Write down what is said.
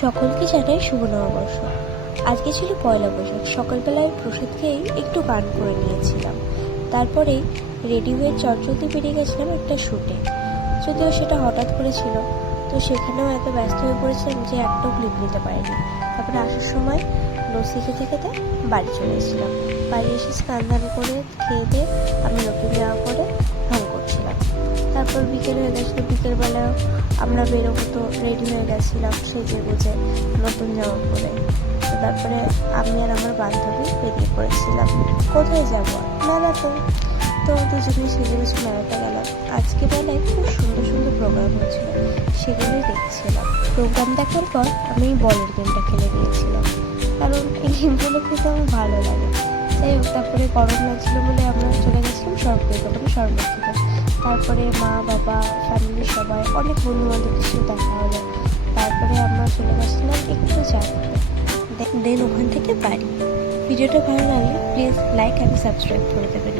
সকলকে জানাই শুভ নববর্ষ। আজকে ছিল পয়লা বৈশাখ। সকালবেলায় প্রসাদ খেয়েই একটু গান করে নিয়েছিলাম। তারপরেই রেডি হয়ে চটজলদি বেরিয়ে গেছিলাম একটা শ্যুটে। যদিও সেটা হঠাৎ করে ছিল, তো সেখানেও এত ব্যস্ত হয়ে পড়েছিলাম যে একটাও ক্লিপ নিতে পারিনি। তারপরে আসার সময় লস্যি খেতে খেতে বাড়ি চলে এসেছিলাম। বাড়ি এসে স্নান দান করে খেয়ে দিয়ে আমি নতুন জামা পরে ঢং করছিলাম। তারপর বিকেল হয়ে গেছিলো। বিকেলবেলাও আমরা বেরোবো, তো রেডি হয়ে গেছিলাম সেজে গুজে নতুন জামা পরে। তো তারপরে আমি আর আমার বান্ধবী বেরিয়ে পড়েছিলাম। কোথায় যাবো? মেলাতে। তো দুজনেই সেজে গুজে মেলাতে গেলাম। আজকে বেলায় খুব সুন্দর সুন্দর প্রোগ্রাম হয়েছিল, সেগুলোই দেখছিলাম। প্রোগ্রাম দেখার পর আমি বলের গেমটা খেলে নিয়েছিলাম, কারণ এই গেমগুলো খেতে আমার ভালো লাগে। যাই হোক, তারপরে গরম লাগছিল বলে আমরা চলে গেছিলাম শরবতের দোকানে শরবত খেতে। তারপরে মা বাবা ফ্যামিলির সবাই অনেক বন্ধু বান্ধবের সাথে দেখা হলো। তারপরে আমরা চলে গেছিলাম একটু চা খেতে, দেন ওখান থেকে বাড়ি। ভিডিওটা ভালো লাগলে প্লিজ লাইক অ্যান্ড সাবস্ক্রাইব করে দেবেন।